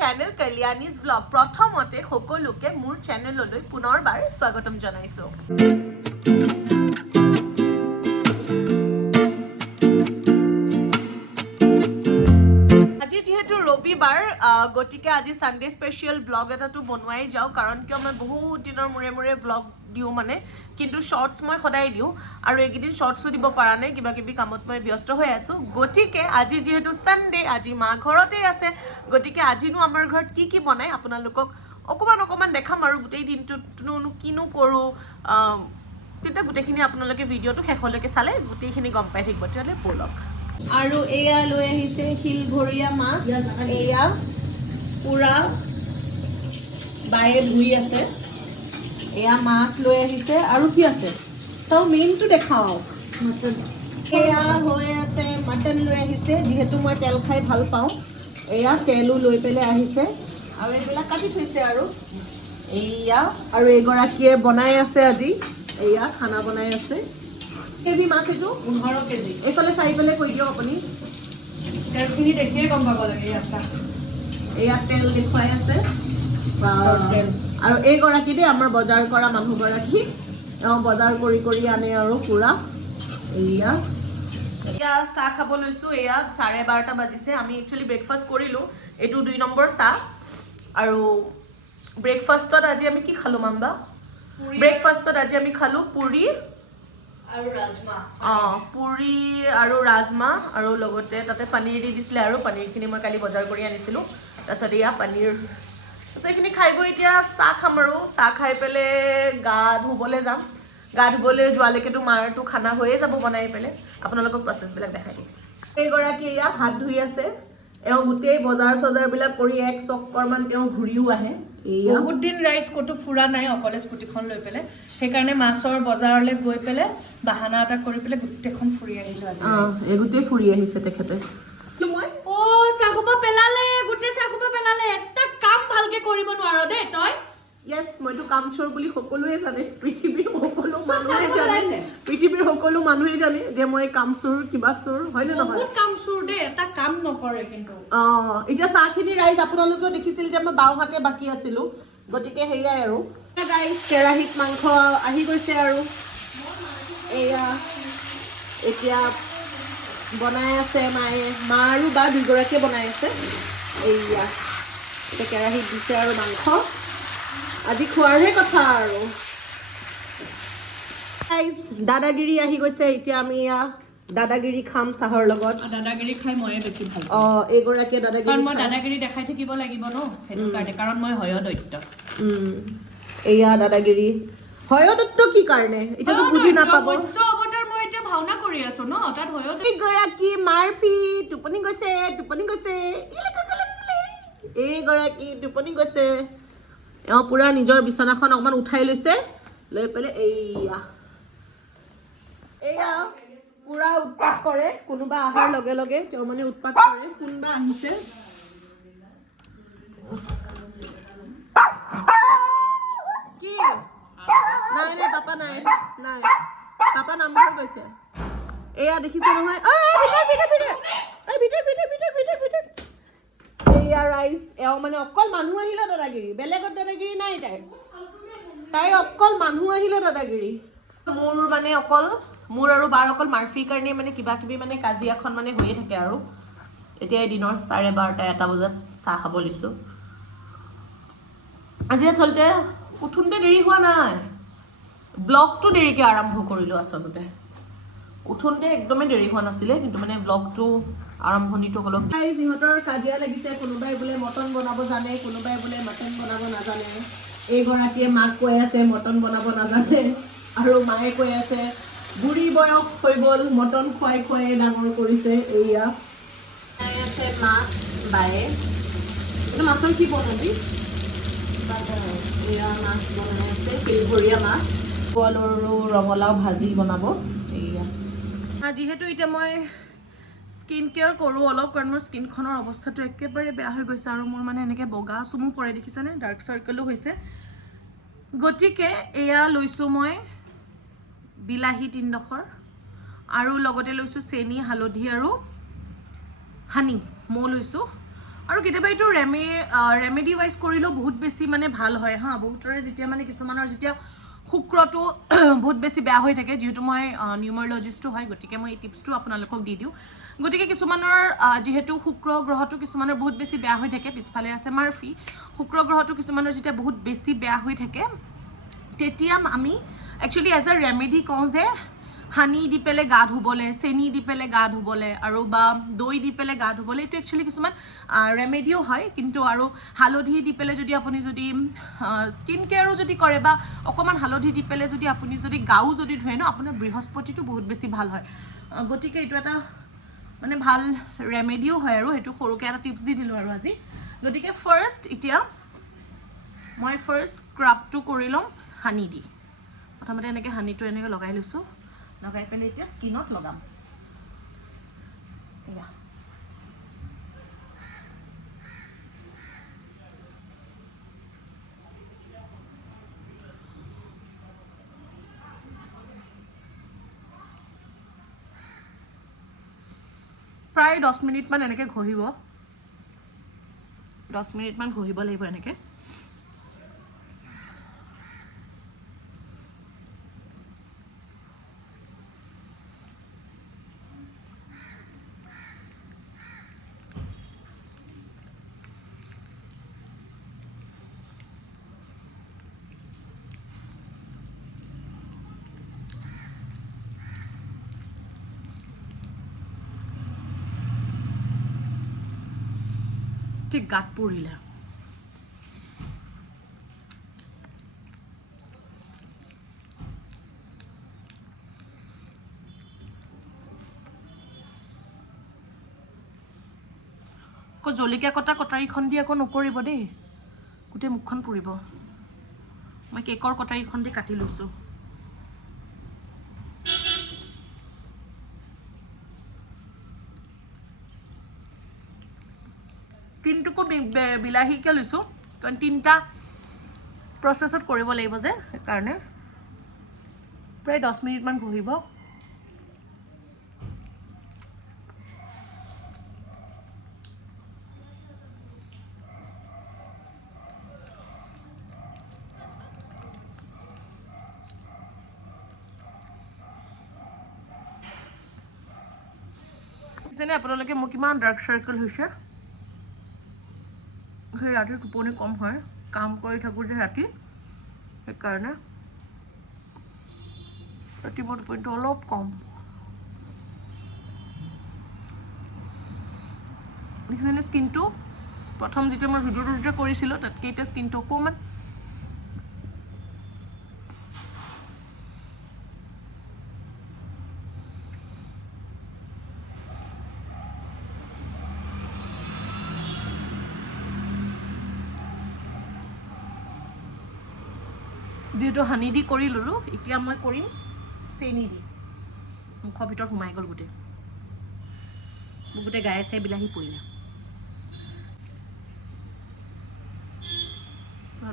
channel কল্যাণীজ blog প্ৰথমতে সকলোকে মোৰ চেনেললৈ পুনৰবাৰ স্বাগতম জনাইছো আজি যেহেতু ৰবিবাৰ গটিকে আজি সানডে স্পেশাল ব্লগ এটাটো বনোৱাই যাও কাৰণ কিয় মই বহুত দিনৰ মূৰে ব্লগ দিও মানে কিন্তু শৰ্টস মই সদায় দিও আৰু একদিন শৰ্টসও দিব পাৰা নাই কিবা কিবি কামত মই ব্যস্ত হৈ আছো গটিকে আজি যেহেতু সানডে আজি মা ঘৰতে আছে গটিকে আজিনো আমাৰ ঘৰত কি বনাই আপোনালোকক অকমান দেখাম আৰু গোটেই দিনটো কিনো কৰো তেতিয়া গোটেইখিনি আপোনালোকে ভিডিওটো শেষলৈকে চালে গোটেইখিনি গম পাই থাকিব তেতিয়ালে বলক আৰু এয়া লৈ আহিছে শিলঘৰীয়া মাছ এয়া পুৰা বায়ে ধুই আছে এয়া মাছ লৈ আহিছে আৰু কি আছে তাও মেইনটো দেখাও মটন এয়া হৈ আছে মটন লৈ আহিছে যেহেতু মই তেল খাই ভাল পাওঁ এয়া তেলো লৈ পেলাই আহিছে আৰু এইবিলাক কাটি থৈছে আৰু এয়া আৰু এগৰাকীয়ে বনাই আছে আজি এয়া খানা বনাই আছে কেজি মাছ এইটো 15 কেজি এইফালে চাই পেলাই কৈ দিয়ক আপুনি তেলখিনি দেখিয়ে গম পাব লাগে এয়া তেল দেখুৱাই আছে আৰু এইগৰাকী দেই আমাৰ বজাৰ কৰা মানুহগৰাকী বজাৰ কৰি আনে আৰু পুৰা এয়া এতিয়া চাহ খাব লৈছো এয়া 12:30 বাজিছে আমি একচুয়ালি ব্ৰেকফাষ্ট কৰিলো এইটো 2 নম্বৰ চাহ আৰু ব্ৰেকফাষ্টত আজি আমি কি খালো মাম্বা ব্ৰেকফাষ্টত আজি আমি খালো পুৰি আৰু ৰাজমা পুৰি আৰু ৰাজমা আৰু লগতে তাতে পনীৰ দি দিছিলে আৰু পনীৰখিনি মই কালি বজাৰ কৰি আনিছিলো তাৰপিছত এয়া পনীৰ সেইখিনি খাই গৈ এতিয়া চাহ খাম আৰু চাহ খাই পেলে গা ধুবলৈ যাম গা ধুবলৈ যোৱালৈকেতো মাৰটো খানা হৈয়ে যাব বনাই পেলে আপোনালোকক প্ৰচেছবিলাক দেখাই দিম এইগৰাকী এয়া হাত ধুই আছে এওঁ গোটেই বজাৰ চজাৰবিলাক কৰি এক চক্কৰমান তেওঁ ঘূৰিও আহে বহুত দিন ৰাইজ কতো ফুৰা নাই অকলে স্কুটিখন লৈ পেলে সেইকাৰণে মাছৰ বজাৰলৈ গৈ পেলে বাহানা এটা কৰি পেলে গোটেইখন ফুৰি আহিলো আজি এই গোটেই ফুৰি আহিছে তেখেতে মই চাখুপা পেলালে গোটেই চাখুপা পেলালে এটা কাম ভালকে কৰিব নোৱাৰো দে তই Yes, মইতো কাম চোৰ বুলি সকলোৱে জানে পৃথিৱীৰ সকলো মানুহে জানে যে মই কাম চোৰ কিবা চোৰ হয় নে নহয় বহুত কাম চোৰ দে এটা কাম নকৰে কিন্তু এতিয়া চাহখিনি ৰাইজ আপোনালোকেও দেখিছিল যে মই বাও হাতে বাকি আছিলো গতিকে হেয়াই আৰু গাইজ কেৰাহীত মাংস আহি গৈছে আৰু এয়া এতিয়া বনাই আছে মায়ে মা আৰু বা দুইগৰাকীয়ে বনাই আছে এয়া এতিয়া কেৰাহীত দিছে আৰু মাংস আজি খোৱাৰহে কথা আৰু দাদাগিৰি আহি গৈছে এতিয়া আমি দাদাগিৰি খাম চাহৰ লগত দাদাগিৰি খাই ময়ে বেছি ভাল এইগৰাকীয়ে দাদাগিৰি কাৰণ মই দাদাগিৰি দেখাই থাকিব লাগিব ন সেইটো কাৰণে কাৰণ মই হয়দত্ত এয়া দাদাগিৰি হয়দত্ত কি কাৰণে এতিয়াতো বুজি নাপাব অৱতাৰ মই এতিয়া ভাওনা কৰি আছো ন তাত হয়দত্ত এইগৰাকী মাৰপি টোপনি গৈছে এইগৰাকী টোপনি গৈছে এওঁ পুৰা নিজৰ বিছনাখন অকমান উঠাই লৈছে লৈ পেলাই এয়া পুৰা উৎপাত কৰে কোনোবা আহাৰ লগে লগে তেওঁ মানে উৎপাত কৰে কোনোবা আহিছে কি নাই পাপা নাই পাপা নামঘৰ গৈছে এয়া দেখিছে নহয় এয়া ৰাইজ এওঁ মানে অকল মানুহ আহিলে দাদাগিৰি বেলেগত দাদাগিৰি নাই তাইৰ অকল মানুহ আহিলে দাদাগিৰি মোৰ মানে অকল মোৰ আৰু বাৰ অকল মাৰ্ফিৰ কাৰণে মানে কিবা কিবি মানে কাজিয়াখন মানে হৈয়ে থাকে আৰু এতিয়া দিনৰ 12:30 1 বজাত চাহ খাব লৈছো আজি আচলতে উঠোঁতে দেৰি হোৱা নাই ব্লগটো দেৰিকে আৰম্ভ কৰিলো আচলতে উঠোঁতে একদমেই দেৰি হোৱা নাছিলে কিন্তু মানে ব্লগটো আৰম্ভণিটো অলপ সিহঁতৰ কাজিয়া লাগিছে কোনোবাই বোলে মটন বনাব জানে কোনোবাই বোলে মটন বনাব নাজানে এইগৰাকীয়ে মাক কৈ আছে মটন বনাব নাজানে আৰু মায়ে কৈ আছে বুঢ়ী বয়স হৈ গ'ল মটন খুৱাই ডাঙৰ কৰিছে এয়া আছে মাছ বায়ে মাছৰ কি বনাবি এয়া মাছ বনাই আছে শিলঘৰীয়া মাছ কল আৰু ৰঙালাও ভাজি বনাব এয়া যিহেতু এতিয়া মই স্কিন কেয়াৰ কৰোঁ অলপ কাৰণ মোৰ স্কিনখনৰ অৱস্থাটো একেবাৰে বেয়া হৈ গৈছে আৰু মোৰ মানে এনেকৈ বগা চুমু পৰে দেখিছেনে ডাৰ্ক চাৰ্কেলো হৈছে গতিকে এয়া লৈছোঁ মই বিলাহী 3 ডোখৰ আৰু লগতে লৈছোঁ চেনি হালধি আৰু হানি মৌ লৈছোঁ আৰু কেতিয়াবা এইটো ৰেমেডি ৱাইজ কৰিলেও বহুত বেছি মানে ভাল হয় হা বহুতৰে যেতিয়া মানে কিছুমানৰ যেতিয়া শুক্ৰটো বহুত বেছি বেয়া হৈ থাকে যিহেতু মই নিউমাৰলজিষ্টো হয় গতিকে মই এই টিপছটো আপোনালোকক দি দিওঁ গতিকে কিছুমানৰ যিহেতু শুক্ৰ গ্ৰহটো কিছুমানৰ বহুত বেছি বেয়া হৈ থাকে পিছফালে আছে মাৰ্ফি শুক্ৰ গ্ৰহটো কিছুমানৰ যেতিয়া বহুত বেছি বেয়া হৈ থাকে তেতিয়া আমি একচুৱেলি এজ এ ৰেমেডি কওঁ যে হানি দি পেলাই গা ধুবলৈ চেনি দি পেলাই গা ধুবলৈ আৰু বা দৈ দি পেলাই গা ধুবলৈ এইটো একচুৱেলি কিছুমান ৰেমেডিও হয় কিন্তু আৰু হালধি দি পেলাই যদি আপুনি যদি স্কিন কেয়াৰো যদি কৰে বা অকণমান হালধি দি পেলাই যদি আপুনি যদি গাও যদি ধুৱে ন আপোনাৰ বৃহস্পতিটো বহুত বেছি ভাল হয় গতিকে এইটো এটা মানে ভাল ৰেমেডিও হয় আৰু সেইটো সৰুকৈ এটা টিপছ দি দিলোঁ আৰু আজি গতিকে ফাৰ্ষ্ট এতিয়া মই স্ক্ৰাবটো কৰি ল'ম হানি দি প্ৰথমতে এনেকৈ হানিটো এনেকৈ লগাই লৈছোঁ লগাই পেলাই এতিয়া স্কিনত লগাম এয়া প্ৰায় 10 মিনিটমান এনেকৈ ঘঁহিব 10 মিনিটমান ঘঁহিব লাগিব এনেকৈ ঠিক গাত পৰিলে আকৌ জলকীয়া কটা কটাৰীখন দি আকৌ নকৰিব দেই গোটেই মুখখন পুৰিব মই কেকৰ কটাৰীখন দি কাটি লৈছোঁ তিনটুকু বিলাহীকে লৈছোঁ কাৰণ 3টা প্ৰচেছত কৰিব লাগিব যে সেইকাৰণে প্ৰায় 10 মিনিটমান ঘঁহিব যেনে আপোনালোকে মোৰ কিমান ডাৰ্ক চাৰ্কেল হৈছে সেই ৰাতিৰ টোপনি কম হয় কাম কৰি থাকোঁ যে ৰাতি সেইকাৰণে ৰাতিপুৱা টোপনিটো অলপ কম দেখিছেনে স্কিনটো প্ৰথম যেতিয়া মই ভিডিঅ'টো যেতিয়া কৰিছিলোঁ তাতকৈ এতিয়া স্কিনটো অকণমান যিহেতু হানি দি কৰি ল'লোঁ এতিয়া মই কৰিম চেনি দি মুখৰ ভিতৰত সোমাই গ'ল গোটেই গায়ে চাই বিলাহী পৰিলে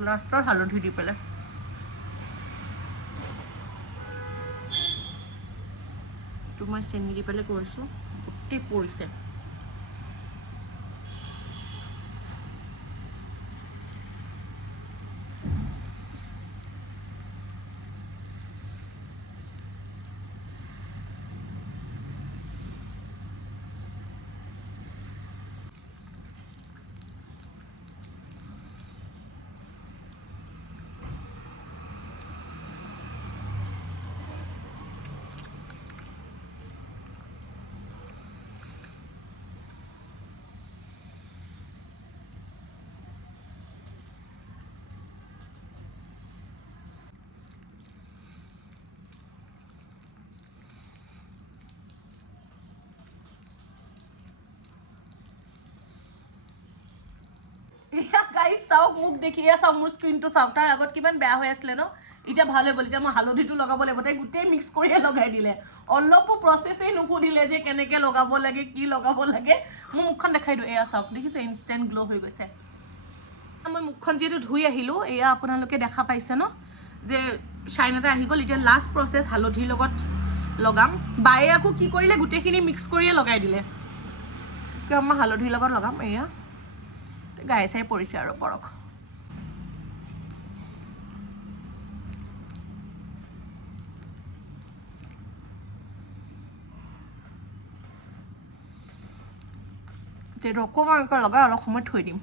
লাষ্টত হালধি দি পেলাই এইটো মই চেনি দি পেলাই কৰিছোঁ গোটেই পৰিছে গাইজ চাওক মোক দেখিয়ে চাওক মোৰ স্ক্ৰীনটো চাওক তাৰ আগত কিমান বেয়া হৈ আছিলে ন এতিয়া ভাল হৈ গ'ল এতিয়া মই হালধিটো লগাব লাগিব তাই গোটেই মিক্স কৰিয়ে লগাই দিলে অলপো প্ৰচেছেই নুসুধিলে যে কেনেকৈ লগাব লাগে কি লগাব লাগে মোৰ মুখখন দেখাই দিওঁ এয়া চাওক দেখিছে ইনষ্টেণ্ট গ্ল' হৈ গৈছে মই মুখখন যিহেতু ধুই আহিলোঁ এয়া আপোনালোকে দেখা পাইছে ন যে শ্বাইন এটা আহি গ'ল এতিয়া লাষ্ট প্ৰচেছ হালধিৰ লগত লগাম বায়ে আকৌ কি কৰিলে গোটেইখিনি মিক্স কৰিয়ে লগাই দিলে মই হালধিৰ লগত লগাম এয়া গাই চাই পৰিছে আৰু পৰক তেটো অকণমান লগাই অলপ সময় থৈ দিম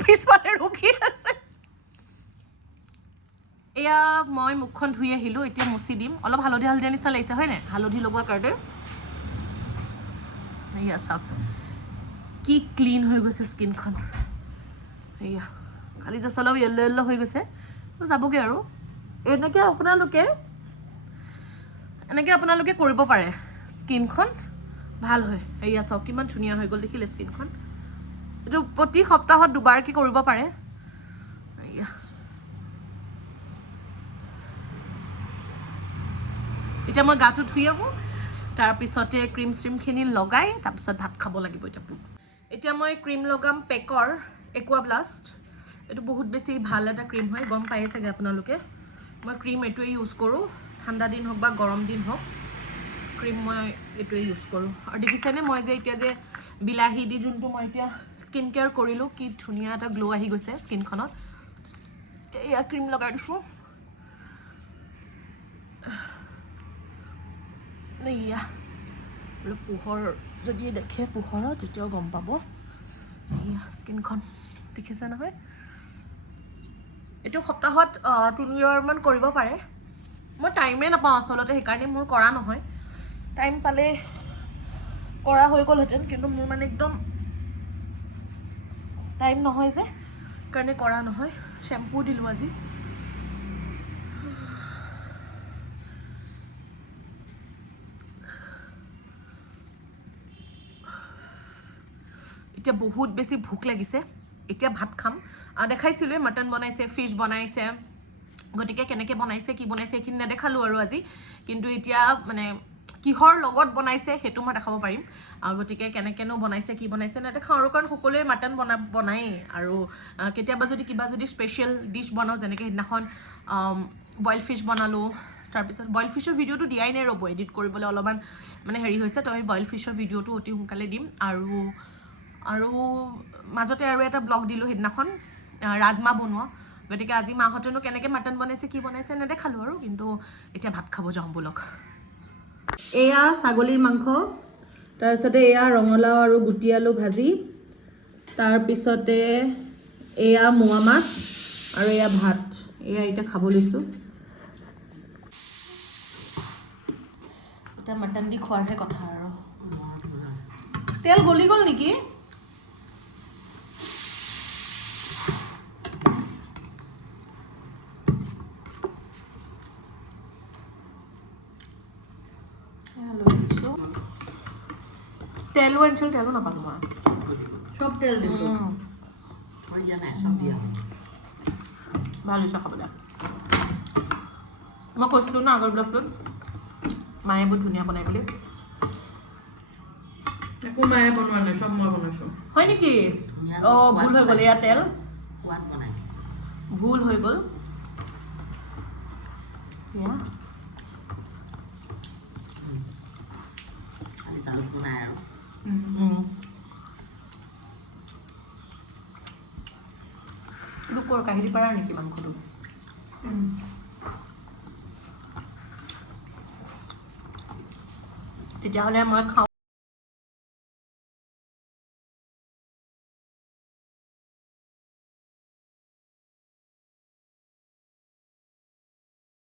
পিছফালে ৰখি আছে এয়া মই মুখখন ধুই আহিলোঁ এতিয়া মুচি দিম অলপ হালধীয়া নিচিনা লাগিছে হয়নে হালধি লগোৱা কাৰণে এয়া চাওক কি ক্লিন হৈ গৈছে স্কিনখন এয়া খালি জাষ্ট অলপ য়েল্ল' হৈ গৈছে যাবগৈ আৰু এনেকৈ আপোনালোকে কৰিব পাৰে স্কিনখন ভাল হয় এয়া চাওক কিমান ধুনীয়া হৈ গ'ল দেখিলে স্কিনখন এইটো প্ৰতি সপ্তাহত দুবাৰ কি কৰিব পাৰে এয়া এতিয়া মই গাটো ধুই আহোঁ তাৰপিছতে ক্ৰীম চ্ৰীমখিনি লগাই তাৰপিছত ভাত খাব লাগিব এতিয়া মই ক্ৰীম লগাম পেকৰ একুৱাব্লাষ্ট এইটো বহুত বেছি ভাল এটা ক্ৰীম হয় গম পায়ে চাগে আপোনালোকে মই ক্ৰীম এইটোৱে ইউজ কৰোঁ ঠাণ্ডা দিন হওক বা গৰম দিন হওক ক্ৰীম মই এইটোৱে ইউজ কৰোঁ আৰু দেখিছেনে মই যে এতিয়া যে বিলাহী দি যোনটো মই এতিয়া স্কিন কেয়াৰ কৰিলোঁ কি ধুনীয়া এটা গ্ল' আহি গৈছে স্কিনখনত এয়া ক্ৰীম লগাই দিছোঁ এয়া অলপ পোহৰ যদি দেখে পোহৰত তেতিয়াও গম পাব এয়া স্কিনখন দেখিছে নহয় এইটো সপ্তাহত 3 বাৰমান কৰিব পাৰে মই টাইমেই নাপাওঁ আচলতে সেইকাৰণে মোৰ কৰা নহয় টাইম পালে কৰা হৈ গ'লহেঁতেন কিন্তু মোৰ মানে একদম টাইম নহয় যে সেইকাৰণে কৰা নহয় শ্বেম্পু দিলোঁ আজি এতিয়া বহুত বেছি ভোক লাগিছে এতিয়া ভাত খাম দেখাইছিলোঁ মটন বনাইছে ফিছ বনাইছে গতিকে কেনেকৈ বনাইছে কি বনাইছে এইখিনি নেদেখালোঁ আৰু আজি কিন্তু এতিয়া মানে কিহৰ লগত বনাইছে সেইটো মই দেখাব পাৰিম আৰু গতিকে কেনেকৈনো বনাইছে কি বনাইছে নেদেখাওঁ আৰু কাৰণ সকলোৱে মটন বনায়েই আৰু কেতিয়াবা যদি স্পেচিয়েল ডিছ বনাওঁ যেনেকৈ সেইদিনাখন বইল ফিছ বনালোঁ তাৰপিছত বইল ফিছৰ ভিডিঅ'টো দিয়াই নাই ৰ'ব এডিট কৰিবলৈ অলপমান মানে হেৰি হৈছে তো আমি বইল ফিছৰ ভিডিঅ'টো অতি সোনকালে দিম আৰু মাজতে আৰু এটা ব্লগ দিলোঁ সেইদিনাখন ৰাজমা বনোৱা গতিকে আজি মাহঁতেনো কেনেকৈ মটন বনাইছে কি বনাইছে নেদেখালোঁ আৰু কিন্তু এতিয়া ভাত খাব যাওঁ ব'লক এয়া ছাগলীৰ মাংস তাৰপিছতে এয়া ৰঙালাও আৰু গুটি আলু ভাজি তাৰপিছতে এয়া মোৱা মাছ আৰু এয়া ভাত এয়া এতিয়া খাব লৈছোঁ এতিয়া মটন দি খোৱাৰহে কথা আৰু তেল গলি গ'ল নেকি তেলো আনিছিল তেলো নাপালোঁ মই চব তেল দিছোঁ ভাল হৈছে খাবলৈ মই কৈছিলোঁ ন আগৰ ব্লগটোত মায়ে বহুত ধুনীয়া বনাই বুলি একো মায়ে বনোৱা নাই চব মই বনাইছোঁ হয় নেকি অঁ ভুল হৈ গ'ল এয়া তেল ভুল হৈ গ'ল এয়া লোকৰ কাহিনী পাৰা নেকি মাংসটো তেতিয়াহ'লে মই খাওঁ